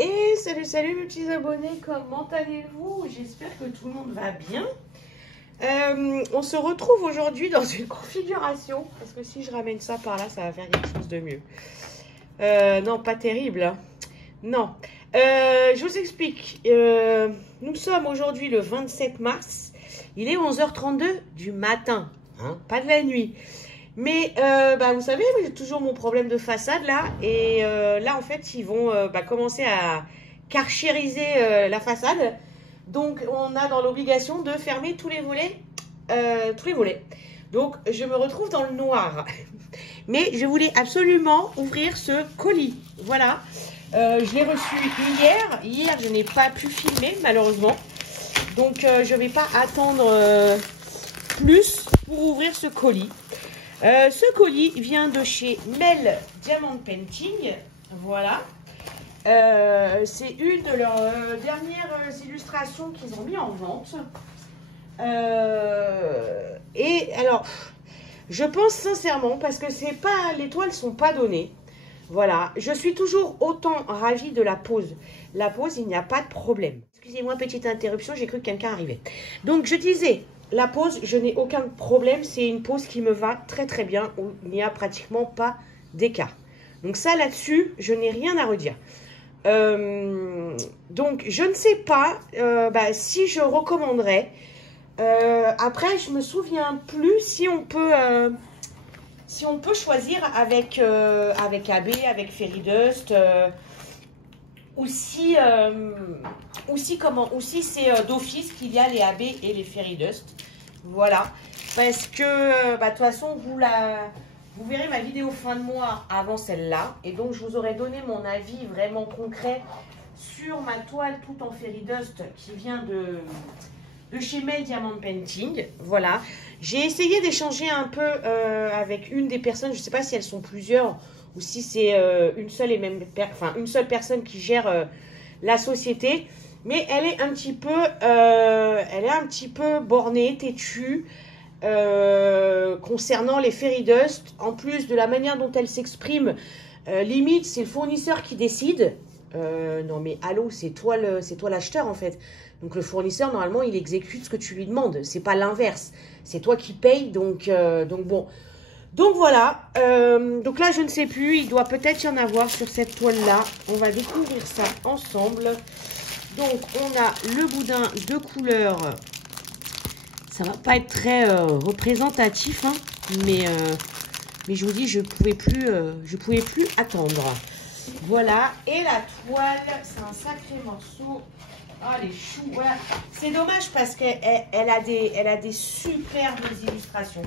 Et salut, salut mes petits abonnés, comment allez-vous? J'espère que tout le monde va bien. On se retrouve aujourd'hui dans une configuration, parce que si je ramène ça par là, ça va faire quelque chose de mieux. Non, pas terrible. Hein. Non. Je vous explique. Nous sommes aujourd'hui le 27 mars. Il est 11h32 du matin, hein, pas de la nuit. Mais vous savez, j'ai toujours mon problème de façade là. Et là, en fait, ils vont commencer à karchériser la façade. Donc, on a dans l'obligation de fermer tous les volets. Donc, je me retrouve dans le noir. Mais je voulais absolument ouvrir ce colis. Voilà. Je l'ai reçu hier. Hier, je n'ai pas pu filmer, malheureusement. Donc, je ne vais pas attendre plus pour ouvrir ce colis. Ce colis vient de chez Mel Diamond Painting. Voilà. C'est une de leurs dernières illustrations qu'ils ont mis en vente. Et alors, je pense sincèrement, parce que c'est pas, les toiles sont pas données. Voilà, je suis toujours autant ravie de la pose. La pose, il n'y a pas de problème. Excusez-moi, petite interruption, j'ai cru que quelqu'un arrivait. Donc, je disais, la pose, je n'ai aucun problème. C'est une pose qui me va très très bien, où il n'y a pratiquement pas d'écart. Donc ça, là-dessus, je n'ai rien à redire. Donc, je ne sais pas si je recommanderais. Après, je me souviens plus si on peut choisir avec AB, avec Fairy Dust, ou si c'est d'office qu'il y a les AB et les Fairy Dust. Voilà, parce que de toute façon, vous verrez ma vidéo fin de mois avant celle-là, et donc je vous aurai donné mon avis vraiment concret sur ma toile tout en Fairy Dust qui vient de chez Mel Diamond Painting. Voilà, j'ai essayé d'échanger un peu avec une des personnes, je ne sais pas si elles sont plusieurs ou si c'est une seule personne qui gère la société, mais elle est un petit peu bornée, têtue concernant les Fairy Dust. En plus de la manière dont elle s'exprime, limite c'est le fournisseur qui décide. Non mais allô, c'est toi l'acheteur en fait. Donc le fournisseur normalement il exécute ce que tu lui demandes. C'est pas l'inverse. C'est toi qui payes. Donc bon. Donc voilà. Donc là je ne sais plus. Il doit peut-être y en avoir sur cette toile là. On va découvrir ça ensemble. Donc on a le boudin de couleur. Ça va pas être très représentatif, hein, mais je vous dis je pouvais plus attendre. Voilà, et la toile, c'est un sacré morceau. Ah, les choux, voilà. C'est dommage parce qu'elle a des superbes illustrations.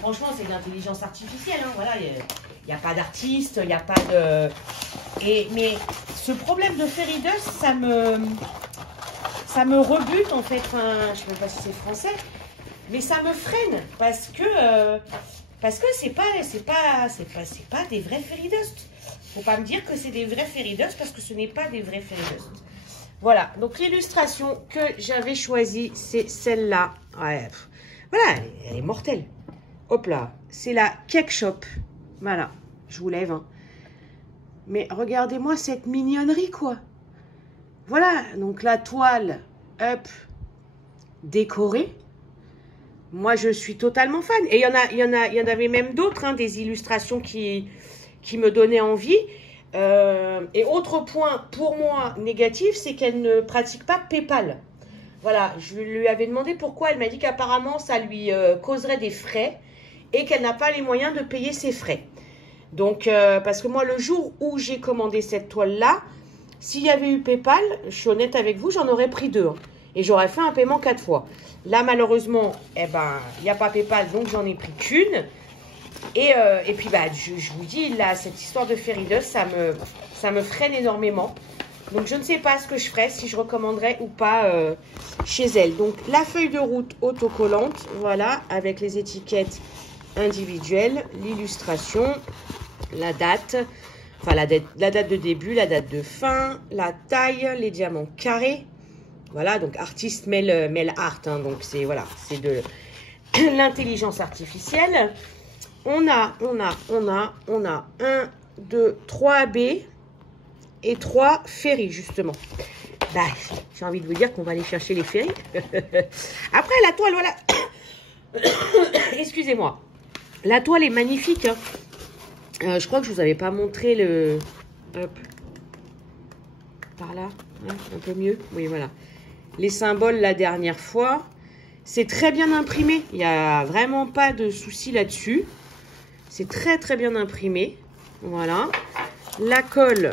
Franchement, c'est de l'intelligence artificielle. Hein, voilà, il n'y a pas d'artiste, il n'y a pas de... Mais ce problème de Fairy Dust, ça me rebute en fait. Enfin, je ne sais même pas si c'est français, mais ça me freine parce que c'est pas des vrais Fairy Dust. Faut pas me dire que c'est des vrais Fairy Dust parce que ce n'est pas des vrais Fairy Dust. Voilà, donc l'illustration que j'avais choisie, c'est celle-là. Ouais, voilà, elle est mortelle. Hop là, c'est la Cake Shop. Voilà, je vous lève. Hein. Mais regardez-moi cette mignonnerie, quoi. Voilà, donc la toile, hop, décorée. Moi, je suis totalement fan. Et il y en avait même d'autres, hein, des illustrations qui me donnaient envie. Et autre point pour moi négatif, c'est qu'elle ne pratique pas PayPal. Voilà, je lui avais demandé pourquoi. Elle m'a dit qu'apparemment ça lui causerait des frais et qu'elle n'a pas les moyens de payer ses frais. Donc, parce que moi, le jour où j'ai commandé cette toile-là, s'il y avait eu PayPal, je suis honnête avec vous, j'en aurais pris 2. Hein, et j'aurais fait un paiement 4 fois. Là, malheureusement, il n'y a pas PayPal, donc j'en ai pris qu'une. Et puis, je vous dis, là, cette histoire de Fairy Dust, ça me freine énormément. Donc, je ne sais pas ce que je ferais, si je recommanderais ou pas chez elle. Donc, la feuille de route autocollante, voilà, avec les étiquettes individuelles, l'illustration, la date, enfin, la date de début, la date de fin, la taille, les diamants carrés. Voilà, donc, artiste Mel Art, hein, donc, c'est, voilà, c'est de l'intelligence artificielle. On a 1, 2, 3 AB, et 3 ferries, justement. Bah, j'ai envie de vous dire qu'on va aller chercher les ferries. Après, la toile, voilà. Excusez-moi. La toile est magnifique. Hein. Je crois que je vous avais pas montré le... Hop. Par là. Hein, un peu mieux. Oui, voilà. Les symboles la dernière fois. C'est très bien imprimé. Il n'y a vraiment pas de souci là-dessus. C'est très, très bien imprimé. Voilà. La colle,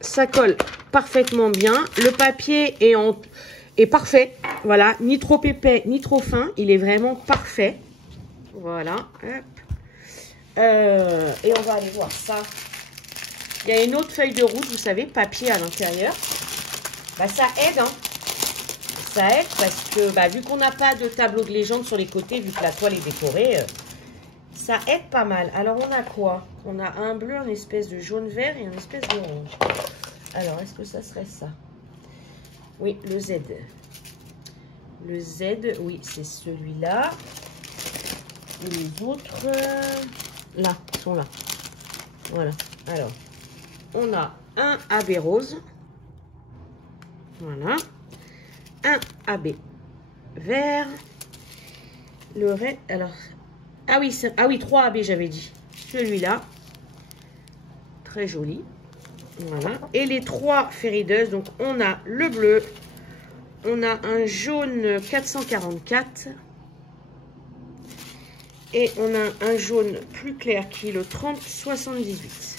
ça colle parfaitement bien. Le papier est parfait. Voilà. Ni trop épais, ni trop fin. Il est vraiment parfait. Voilà. Hop. Et on va aller voir ça. Il y a une autre feuille de route, vous savez, papier à l'intérieur. Bah, ça aide, hein. Ça aide parce que, bah, vu qu'on n'a pas de tableau de légende sur les côtés, vu que la toile est décorée, ça aide pas mal. Alors, on a quoi? On a un bleu, une espèce de jaune-vert et une espèce d'orange. Alors, est-ce que ça serait ça? Oui, le Z. Le Z, oui, c'est celui-là. Et les autres, là, ils sont là. Voilà. Alors, on a un AB rose. Voilà. Un AB vert. Le reste, alors... Ah oui, 3 AB, j'avais dit. Celui-là. Très joli. Voilà. Et les 3 férideuses. Donc, on a le bleu. On a un jaune 444. Et on a un jaune plus clair qui est le 3078.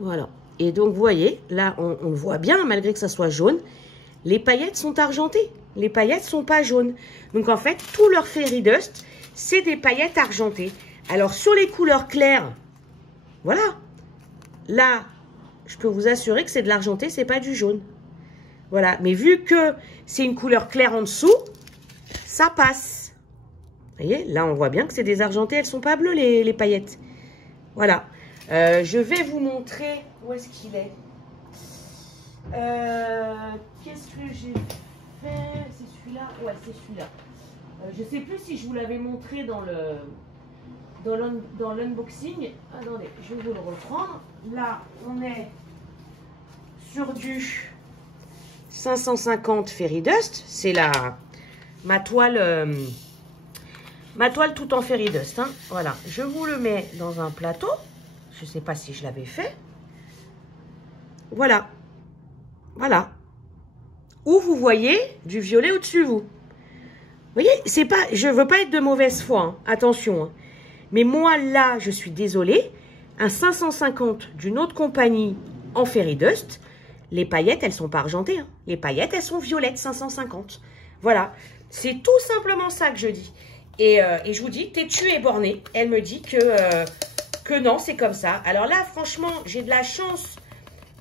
Voilà. Et donc, vous voyez, là, on le voit bien, malgré que ça soit jaune. Les paillettes sont argentées. Les paillettes ne sont pas jaunes. Donc, en fait, tout leur Fairy Dust, c'est des paillettes argentées. Alors, sur les couleurs claires, voilà. Là, je peux vous assurer que c'est de l'argenté, c'est pas du jaune. Voilà. Mais vu que c'est une couleur claire en dessous, ça passe. Vous voyez, là, on voit bien que c'est des argentés. Elles ne sont pas bleues, les paillettes. Voilà. Je vais vous montrer où est-ce qu'il est. Qu'est-ce que j'ai fait? C'est celui-là? Ouais, c'est celui-là. Je ne sais plus si je vous l'avais montré dans l'unboxing. Attendez, je vais vous le reprendre. Là, on est sur du 550 Fairy Dust. C'est ma toile tout en Fairy Dust. Hein. Voilà, je vous le mets dans un plateau. Je ne sais pas si je l'avais fait. Voilà. Voilà. Où vous voyez du violet au-dessus de vous. Vous voyez, c'est pas, je veux pas être de mauvaise foi, hein, attention. Hein. Mais moi, là, je suis désolée. Un 550 d'une autre compagnie en Fairy Dust, les paillettes, elles sont pas argentées. Hein. Les paillettes, elles sont violettes, 550. Voilà. C'est tout simplement ça que je dis. Et je vous dis, têtue et bornée. Elle me dit que non, c'est comme ça. Alors là, franchement, j'ai de la chance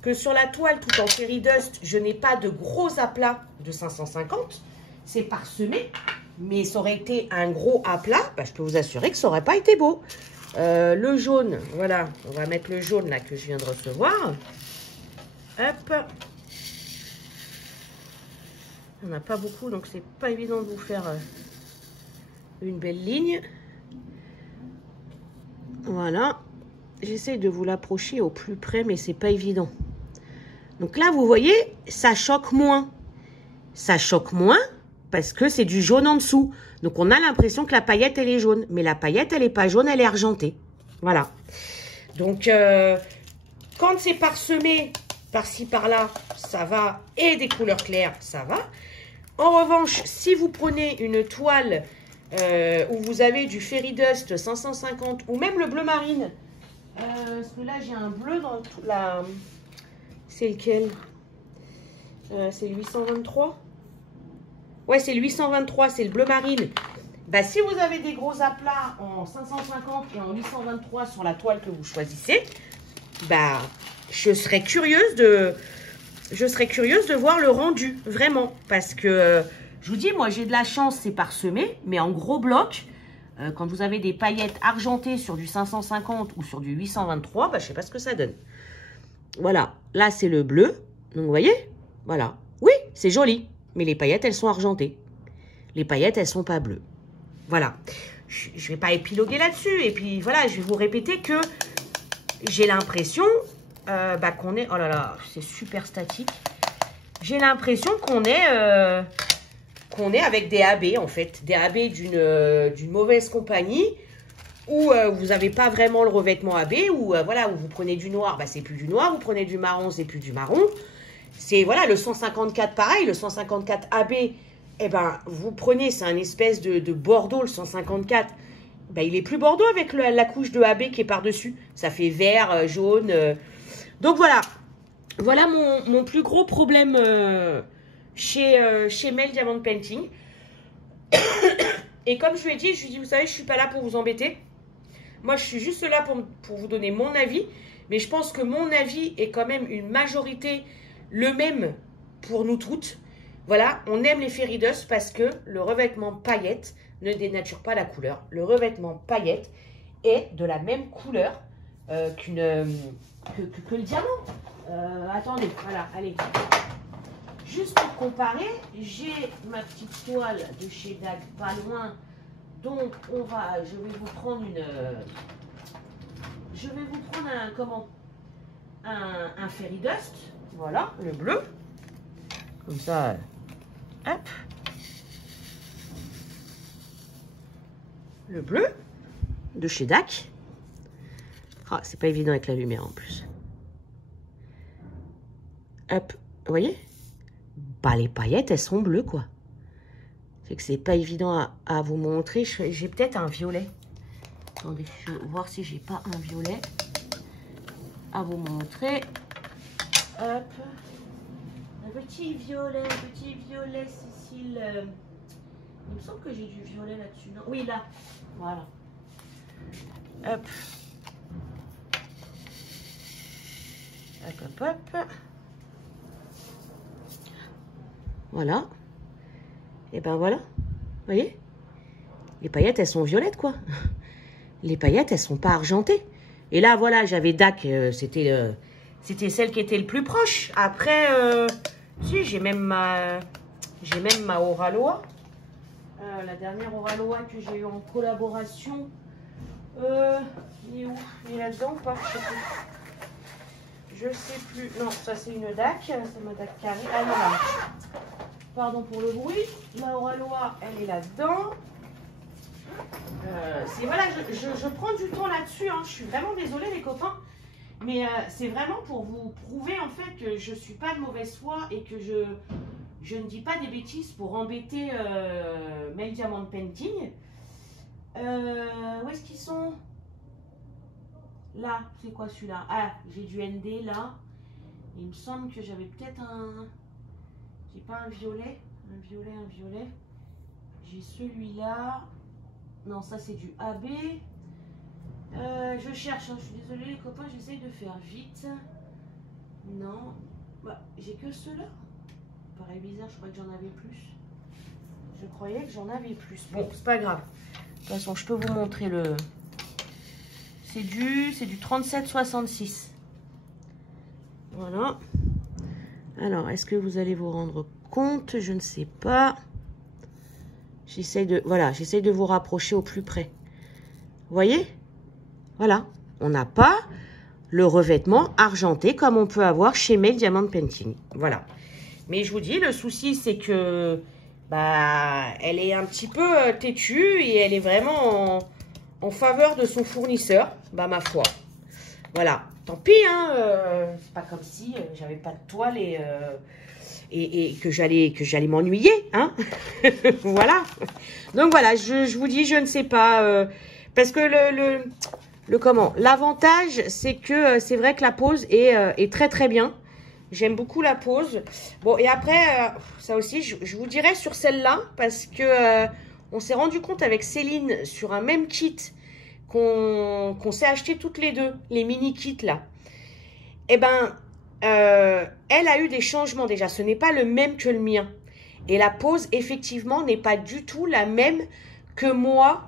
que sur la toile, tout en Fairy Dust, je n'ai pas de gros aplats de 550. C'est parsemé. Mais ça aurait été un gros aplat, bah, je peux vous assurer que ça n'aurait pas été beau. Le jaune, voilà. On va mettre le jaune là que je viens de recevoir. Hop. On n'a pas beaucoup, donc c'est pas évident de vous faire une belle ligne. Voilà. J'essaie de vous l'approcher au plus près, mais c'est pas évident. Donc là, vous voyez, ça choque moins. Ça choque moins parce que c'est du jaune en dessous. Donc, on a l'impression que la paillette, elle est jaune. Mais la paillette, elle n'est pas jaune, elle est argentée. Voilà. Donc, quand c'est parsemé par-ci, par-là, ça va. Et des couleurs claires, ça va. En revanche, si vous prenez une toile où vous avez du Fairy Dust 550 ou même le bleu marine, parce que là, j'ai un bleu dans la... C'est lequel? C'est le 823. Ouais, c'est le 823, c'est le bleu marine. Bah, si vous avez des gros aplats en 550 et en 823 sur la toile que vous choisissez, bah, je serais curieuse de voir le rendu, vraiment. Parce que, je vous dis, moi, j'ai de la chance, c'est parsemé, mais en gros bloc, quand vous avez des paillettes argentées sur du 550 ou sur du 823, bah, je sais pas ce que ça donne. Voilà, là, c'est le bleu. Donc, vous voyez? Voilà. Oui, c'est joli. Mais les paillettes, elles sont argentées. Les paillettes, elles sont pas bleues. Voilà. Je vais pas épiloguer là-dessus. Et puis, voilà, je vais vous répéter que j'ai l'impression qu'on est... Oh là là, c'est super statique. J'ai l'impression qu'on est avec des AB, en fait. Des AB d'une mauvaise compagnie, où vous n'avez pas vraiment le revêtement AB, où voilà, où vous prenez du noir, c'est plus du noir, vous prenez du marron, c'est plus du marron. C'est, voilà, le 154, pareil, le 154 AB, vous prenez, c'est un espèce de bordeaux, le 154, il est plus bordeaux avec la couche de AB qui est par-dessus. Ça fait vert, jaune. Donc voilà. Voilà mon plus gros problème chez Mel Diamond Painting. Et comme je lui ai dit, vous savez, je suis pas là pour vous embêter. Moi, je suis juste là pour vous donner mon avis. Mais je pense que mon avis est quand même une majorité le même pour nous toutes. Voilà, on aime les Fairy Dust parce que le revêtement paillettes ne dénature pas la couleur. Le revêtement paillettes est de la même couleur que le diamant. Attendez, voilà, allez. Juste pour comparer, j'ai ma petite toile de chez DAG pas loin. Donc, je vais vous prendre un Fairy Dust. Voilà, le bleu. Comme ça, hop. Le bleu de chez DAC. Ah, c'est pas évident avec la lumière en plus. Hop, vous voyez? Les paillettes, elles sont bleues, quoi. C'est que c'est pas évident à vous montrer. J'ai peut-être un violet. Attendez, je vais voir si j'ai pas un violet à vous montrer. Hop. Un petit violet, Cécile. Il me semble que j'ai du violet là-dessus. Non, oui, là. Voilà. Hop. Hop, hop, hop. Voilà. Et voilà. Vous voyez? Les paillettes, elles sont violettes, quoi. Les paillettes, elles sont pas argentées. Et là, voilà, j'avais DAC. C'était celle qui était le plus proche. Après, si, j'ai même ma Auraloa. La dernière Auraloa que j'ai eue en collaboration. Il est où? Il est là-dedans ou pas? Je sais plus. Non, ça c'est une DAC. C'est ma DAC carrée. Ah non, là. Pardon pour le bruit. Ma Auraloa, elle est là-dedans. Voilà, je prends du temps là-dessus. Hein. Je suis vraiment désolée, les copains. Mais c'est vraiment pour vous prouver en fait que je ne suis pas de mauvaise foi et que je ne dis pas des bêtises pour embêter Mel Diamond Painting. Où est-ce qu'ils sont? Là, c'est quoi celui-là? Ah, j'ai du ND là. Il me semble que j'avais peut-être un... J'ai pas un violet. Un violet. J'ai celui-là. Non, ça c'est du AB. Je cherche, hein. Je suis désolée les copains, j'essaye de faire vite. Non. J'ai que ceux-là. Ça paraît bizarre, je croyais que j'en avais plus. Je croyais que j'en avais plus. Bon, c'est pas grave. De toute façon, je peux vous montrer le... C'est du 37,66. Voilà. Alors, est-ce que vous allez vous rendre compte? Je ne sais pas. J'essaye de vous rapprocher au plus près. Vous voyez? Voilà. On n'a pas le revêtement argenté comme on peut avoir chez Mel Diamond Painting. Voilà. Mais je vous dis, le souci, c'est que elle est un petit peu têtue et elle est vraiment en faveur de son fournisseur. Ma foi. Voilà. Tant pis, hein. C'est pas comme si j'avais pas de toile et que j'allais m'ennuyer, hein. Voilà. Donc voilà, je vous dis, je ne sais pas. Parce que l'avantage, c'est que c'est vrai que la pose est très très bien. J'aime beaucoup la pose. Bon, et après, ça aussi, je vous dirai sur celle-là, parce que on s'est rendu compte avec Céline sur un même kit qu'on s'est acheté toutes les deux, les mini kits là. Eh ben, elle a eu des changements déjà. Ce n'est pas le même que le mien. Et la pose, effectivement, n'est pas du tout la même que moi,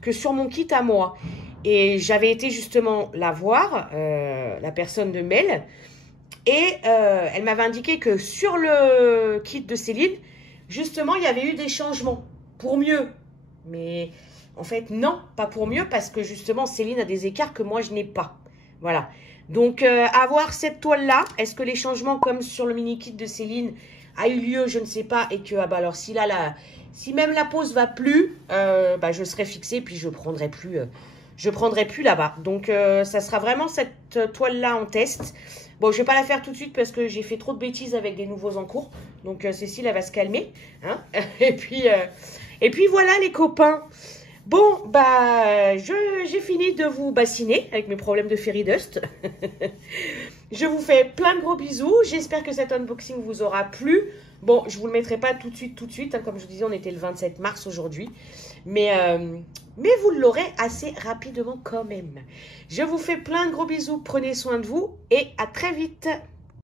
que sur mon kit à moi. Et j'avais été justement la voir, la personne de Mel. Et elle m'avait indiqué que sur le kit de Céline, justement, il y avait eu des changements pour mieux. Mais en fait, non, pas pour mieux, parce que justement, Céline a des écarts que moi, je n'ai pas. Voilà. Donc, avoir cette toile-là, est-ce que les changements comme sur le mini-kit de Céline a eu lieu, je ne sais pas, et que, ah bah alors, si là, si même la pose va plus, bah, je serai fixée, puis je prendrai plus là-bas. Donc, ça sera vraiment cette toile-là en test. Bon, je vais pas la faire tout de suite parce que j'ai fait trop de bêtises avec des nouveaux en cours. Donc, Cécile, elle va se calmer. Hein. Et puis voilà, les copains. Bon, bah, j'ai fini de vous bassiner avec mes problèmes de fairy dust. Je vous fais plein de gros bisous. J'espère que cet unboxing vous aura plu. Bon, je vous le mettrai pas tout de suite. Hein, comme je vous disais, on était le 27 mars aujourd'hui. Mais vous l'aurez assez rapidement quand même. Je vous fais plein de gros bisous. Prenez soin de vous et à très vite.